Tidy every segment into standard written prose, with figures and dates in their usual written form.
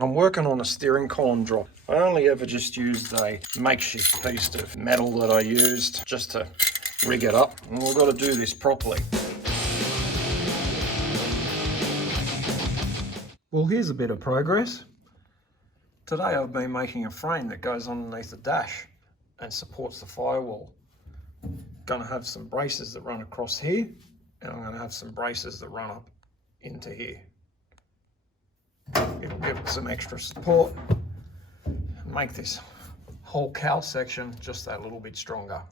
I'm working on a steering column drop. I only ever just used a makeshift piece of metal that I used just to rig it up, and we've got to do this properly. Well, here's a bit of progress. Today I've been making a frame that goes underneath the dash and supports the firewall. Going to have some braces that run across here, and I'm going to have some braces that run up into here. It'll give it some extra support and make this whole cowl section just that little bit stronger.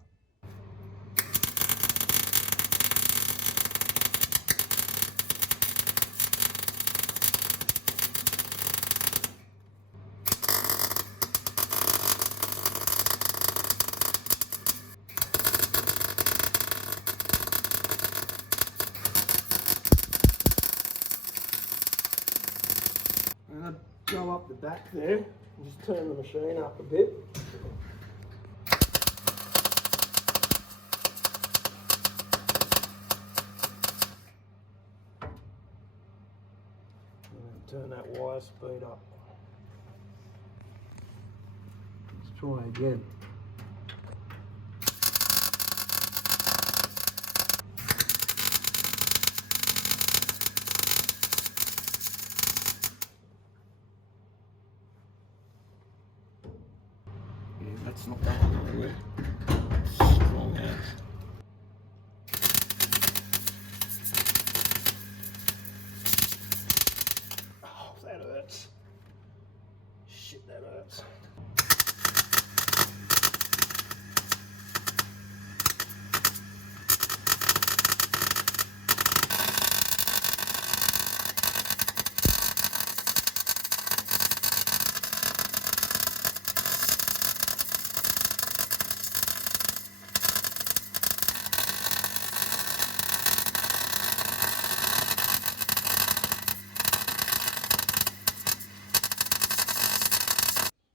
I'm going to go up the back there and just turn the machine up a bit. And turn that wire speed up. Let's try again. Yeah, that's not going anywhere. Strong as. Oh, that hurts. Shit, that hurts.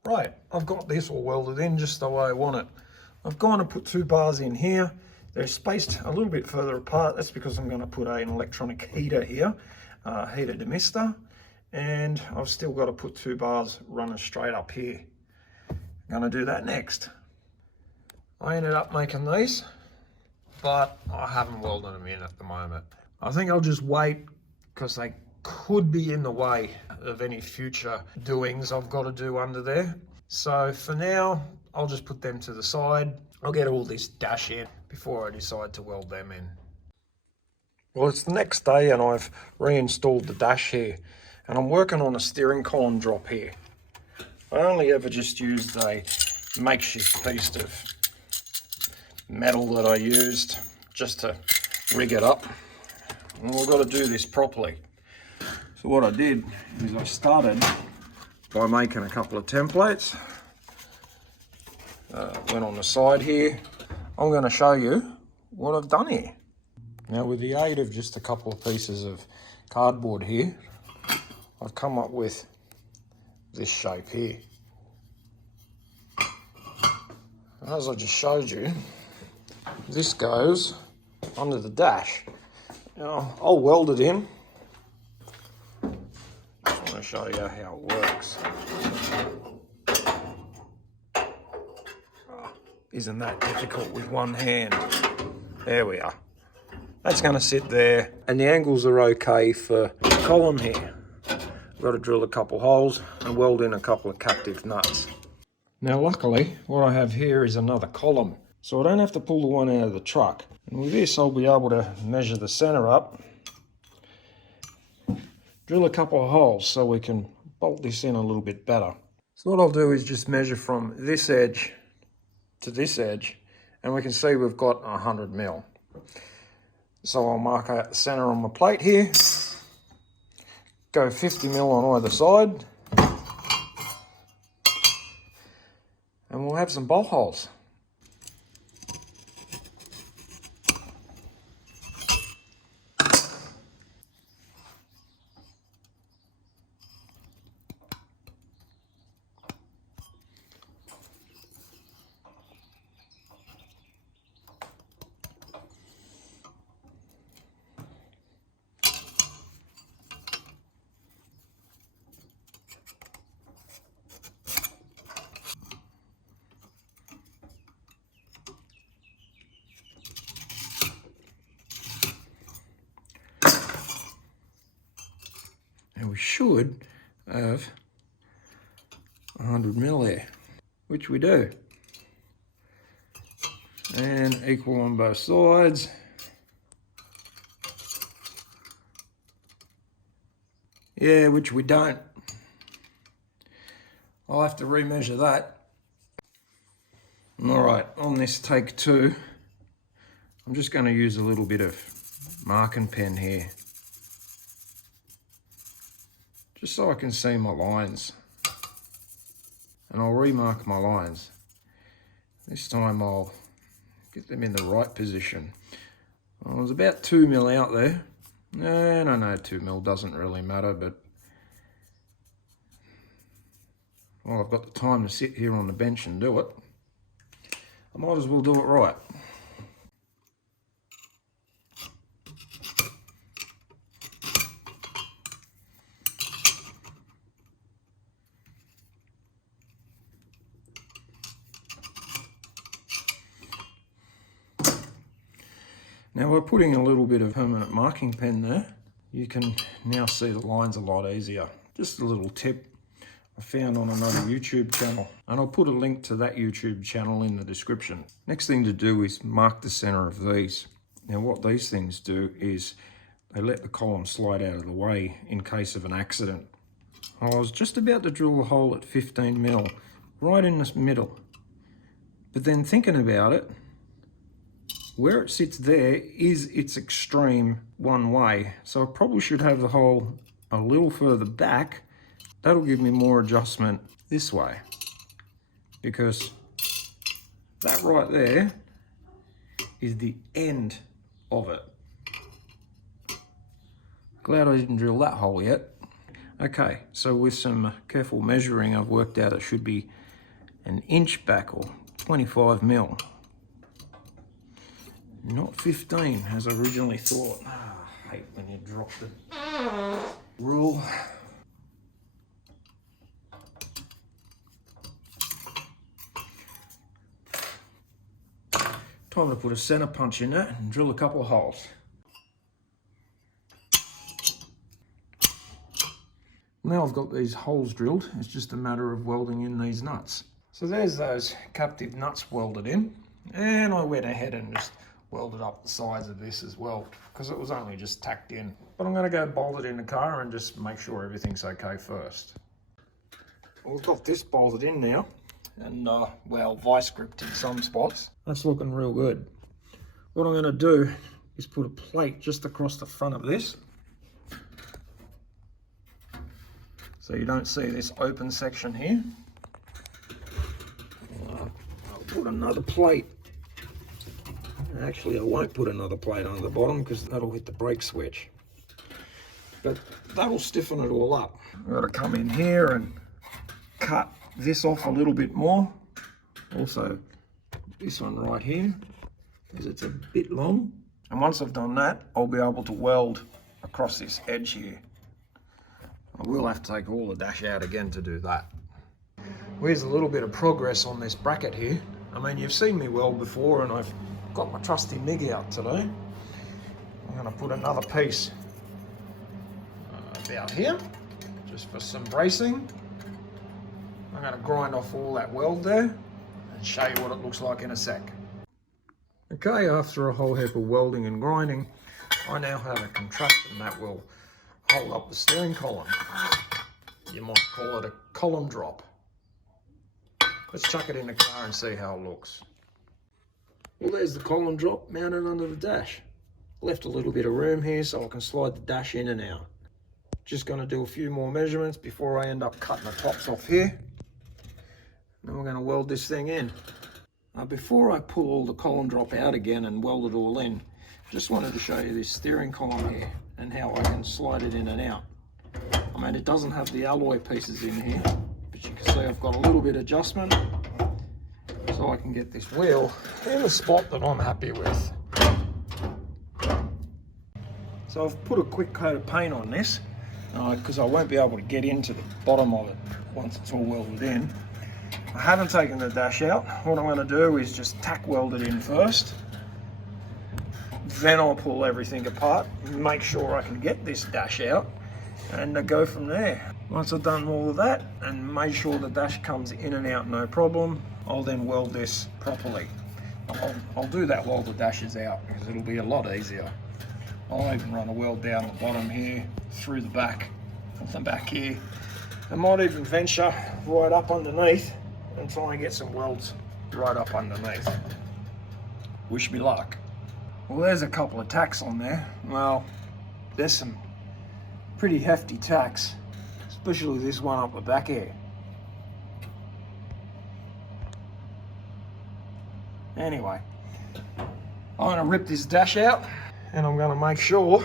Right, I've got this all welded in just the way I want it. I've gone and put 2 bars in here. They're spaced a little bit further apart. That's because I'm going to put an electronic heater here, heater demister, and I've still got to put 2 bars running straight up here. I'm going to do that next. I ended up making these, but I haven't welded them in at the moment. I think I'll just wait because they could be in the way of any future doings I've got to do under there. So for now, I'll just put them to the side. I'll get all this dash in before I decide to weld them in. Well, it's the next day and I've reinstalled the dash here, and I'm working on a steering column drop here. I only ever just used a makeshift piece of metal that I used just to rig it up, and we've got to do this properly. So what I did is I started by making a couple of templates. Went on the side here. I'm going to show you what I've done here. Now, with the aid of just a couple of pieces of cardboard here, I've come up with this shape here. And as I just showed you, this goes under the dash. Now, I'll weld it in. Just want to show you how it works. Isn't that difficult with one hand? There we are. That's going to sit there, and the angles are okay for the column here. I've got to drill a couple holes and weld in a couple of captive nuts. Now luckily, what I have here is another column, so I don't have to pull the one out of the truck. And with this, I'll be able to measure the center up, drill a couple of holes so we can bolt this in a little bit better. So what I'll do is just measure from this edge to this edge, and we can see we've got 100 mil. So I'll mark out the center on my plate here, go 50 mil on either side, and we'll have some bolt holes. should have 100mm there, which we do. And equal on both sides. Yeah, which we don't. I'll have to remeasure that. All right, on this take 2, I'm just going to use a little bit of marking pen here, just so I can see my lines. And I'll remark my lines. This time I'll get them in the right position. Well, there's about 2mm out there. No, 2mm doesn't really matter, but well, I've got the time to sit here on the bench and do it. I might as well do it right. Now by putting a little bit of permanent marking pen there, you can now see the lines a lot easier. Just a little tip I found on another YouTube channel, and I'll put a link to that YouTube channel in the description. Next thing to do is mark the center of these. Now what these things do is they let the column slide out of the way in case of an accident. I was just about to drill a hole at 15mm right in the middle, but then thinking about it, where it sits there is its extreme one way. So I probably should have the hole a little further back. That'll give me more adjustment this way, because that right there is the end of it. Glad I didn't drill that hole yet. Okay, so with some careful measuring, I've worked out it should be 1 inch back, or 25mm. Not 15 as I originally thought. I hate when you drop the rule. Time to put a center punch in it and drill a couple of holes. Now I've got these holes drilled, it's just a matter of welding in these nuts. So there's those captive nuts welded in, and I went ahead and just welded up the sides of this as well, because it was only just tacked in. But I'm going to go bolt it in the car and just make sure everything's okay first. We've got this bolted in now, and well, vice gripped in some spots. That's looking real good. What I'm going to do is put a plate just across the front of this, so you don't see this open section here. I'll put another plate. Actually, I won't put another plate on the bottom because that'll hit the brake switch. But that'll stiffen it all up. I've got to come in here and cut this off a little bit more. Also, this one right here, because it's a bit long. And once I've done that, I'll be able to weld across this edge here. I will have to take all the dash out again to do that. Here's a little bit of progress on this bracket here. I mean, you've seen me weld before, and I've got my trusty MIG out today. I'm going to put another piece about here, just for some bracing. I'm going to grind off all that weld there and show you what it looks like in a sec. Okay, after a whole heap of welding and grinding, I now have a contraption that will hold up the steering column. You might call it a column drop. Let's chuck it in the car and see how it looks. Well, there's the column drop mounted under the dash. Left a little bit of room here so I can slide the dash in and out. Just going to do a few more measurements before I end up cutting the tops off here. Then we're going to weld this thing in. Before I pull all the column drop out again and weld it all in, just wanted to show you this steering column here and how I can slide it in and out. I mean, it doesn't have the alloy pieces in here, but you can see I've got a little bit of adjustment, so I can get this wheel in the spot that I'm happy with. So I've put a quick coat of paint on this because I won't be able to get into the bottom of it once it's all welded in. I haven't taken the dash out. What I'm going to do is just tack weld it in first. Then I'll pull everything apart and make sure I can get this dash out. and go from there. Once I've done all of that and made sure the dash comes in and out no problem, I'll then weld this properly. I'll do that while the dash is out because it'll be a lot easier. I'll even run a weld down the bottom here, through the back, off the back here. I might even venture right up underneath and try and get some welds right up underneath. Wish me luck. Well, there's a couple of tacks on there. Well, there's some pretty hefty tacks, especially this one up the back here. Anyway, I'm gonna rip this dash out and I'm gonna make sure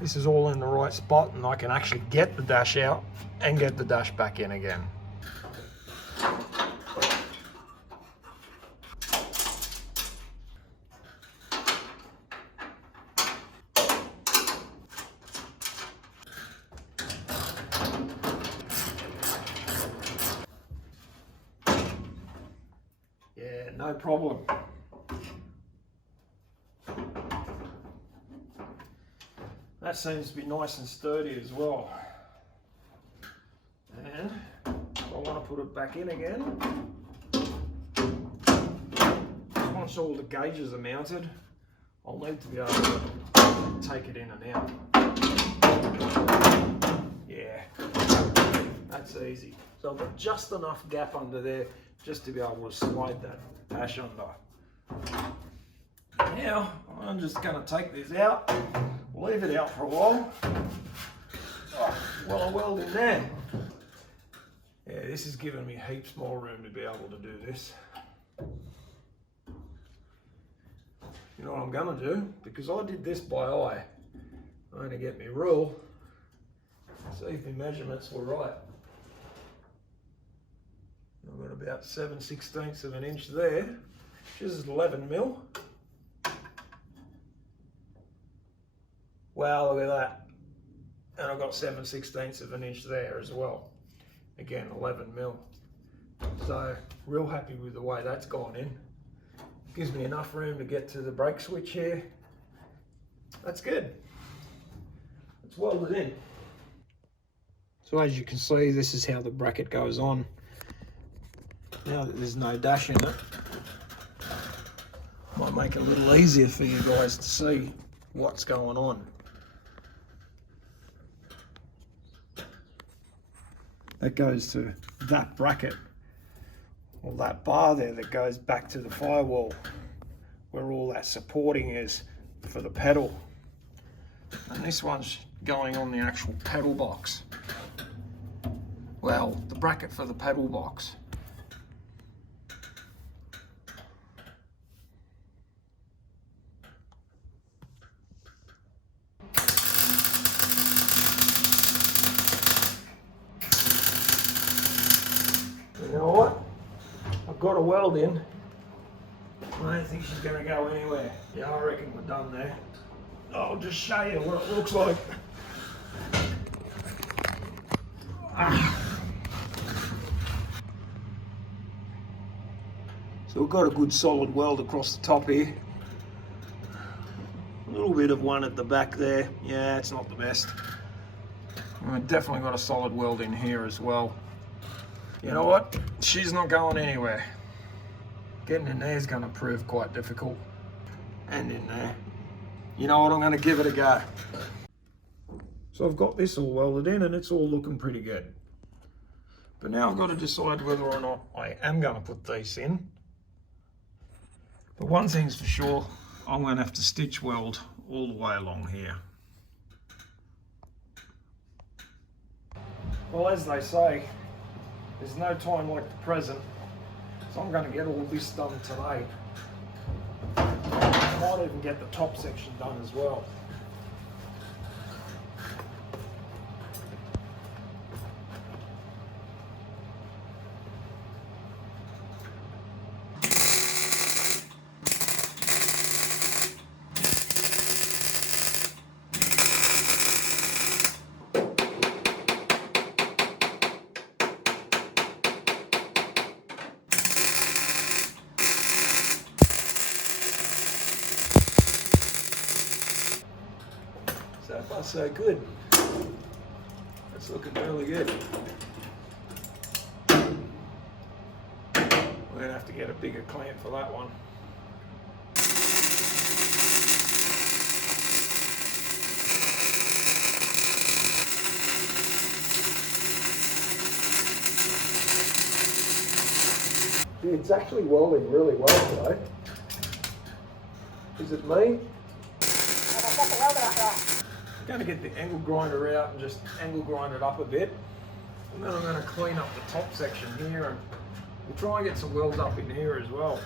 this is all in the right spot and I can actually get the dash out and get the dash back in again. Yeah, no problem. That seems to be nice and sturdy as well. And if I want to put it back in again, once all the gauges are mounted, I'll need to be able to take it in and out. Yeah, that's easy. So I've got just enough gap under there just to be able to slide that dash under. Now, I'm just going to take this out, leave it out for a while, while I weld in there. Yeah, this is giving me heaps more room to be able to do this. You know what I'm going to do? Because I did this by eye, I'm going to get my rule, see if my measurements were right. I've got about 7/16 of an inch there, which is 11 mil. Wow, look at that. And I've got 7/16 of an inch there as well. Again, 11 mil. So, real happy with the way that's gone in. Gives me enough room to get to the brake switch here. That's good. It's welded in. So as you can see, this is how the bracket goes on. Now that there's no dash in it, might make it a little easier for you guys to see what's going on. That goes to that bracket, or that bar there that goes back to the firewall, where all that supporting is for the pedal. And this one's going on the actual pedal box. Well, the bracket for the pedal box. You know what? I've got a weld in. I don't think she's going to go anywhere. Yeah, I reckon we're done there. I'll just show you what it looks like. So we've got a good solid weld across the top here. A little bit of one at the back there. Yeah, it's not the best. We've definitely got a solid weld in here as well. You know what? She's not going anywhere. Getting in there is going to prove quite difficult. And in there. You know what? I'm going to give it a go. So I've got this all welded in and it's all looking pretty good. But now I've got to decide whether or not I am going to put these in. But one thing's for sure, I'm going to have to stitch weld all the way along here. Well, as they say, there's no time like the present, so I'm going to get all this done today. I might even get the top section done as well. So far so good. It's looking really good. We're gonna have to get a bigger clamp for that one. It's actually welding really well today. Is it me? I'm going to get the angle grinder out and just angle grind it up a bit. And then I'm going to clean up the top section here, and we'll try and get some welds up in here as well.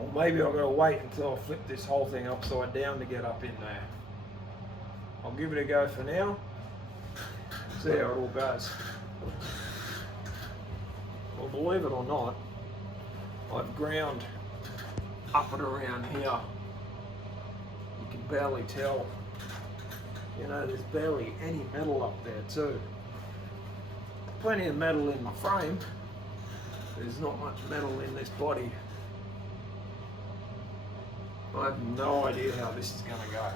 Or maybe I've got to wait until I flip this whole thing upside down to get up in there. I'll give it a go for now. See how it all goes. Well, believe it or not, I've ground up and around here. You can barely tell. You know, there's barely any metal up there too. Plenty of metal in my frame. There's not much metal in this body. I have no idea how this is going to go.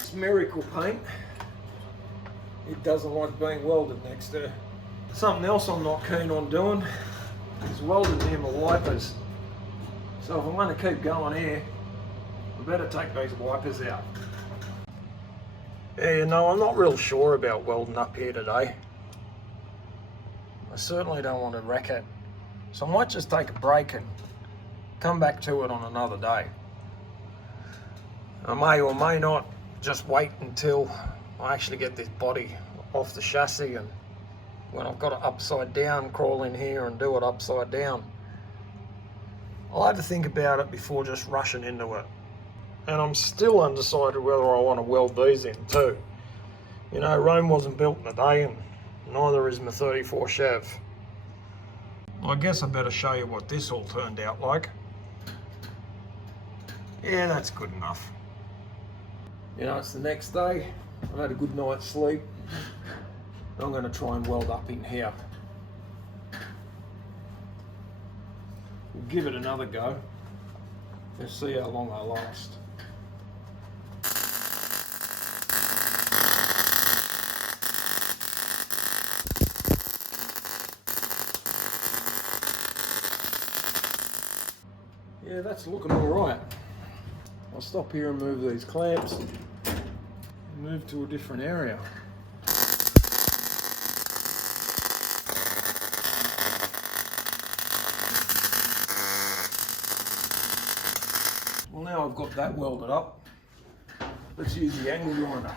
It's miracle paint. It doesn't like being welded next to it. Something else I'm not keen on doing is welding near my wipers. So if I'm going to keep going here, I better take these wipers out. Yeah, you know, I'm not real sure about welding up here today. I certainly don't want to wreck it. So I might just take a break and come back to it on another day. I may or may not just wait until I actually get this body off the chassis, and when I've got it upside down, crawl in here and do it upside down. I'll have to think about it before just rushing into it. And I'm still undecided whether I want to weld these in too. You know, Rome wasn't built in a day, and neither is my 34 Chev. I guess I better show you what this all turned out like. Yeah, that's good enough. You know, it's the next day. I've had a good night's sleep. I'm going to try and weld up in here. We'll give it another go. Let's see how long I last. Yeah, that's looking all right. I'll stop here and move these clamps and move to a different area. Well, now I've got that welded up, let's use the angle grinder.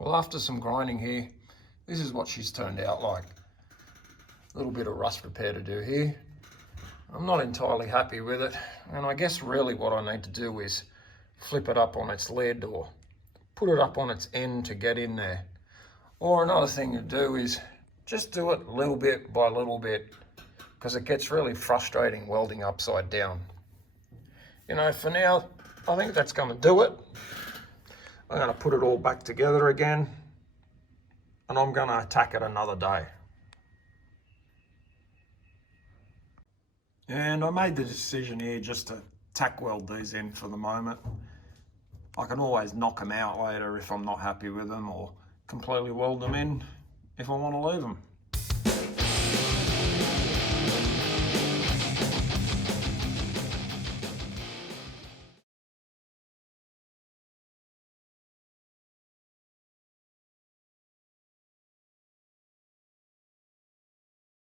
Well, after some grinding here, this is what she's turned out like. A little bit of rust repair to do here. I'm not entirely happy with it, and I guess really what I need to do is flip it up on its lid or put it up on its end to get in there. Or another thing to do is just do it little bit by little bit, because it gets really frustrating welding upside down. You know, for now, I think that's going to do it. I'm going to put it all back together again, and I'm going to attack it another day. And I made the decision here just to tack weld these in for the moment. I can always knock them out later if I'm not happy with them, or completely weld them in if I want to leave them.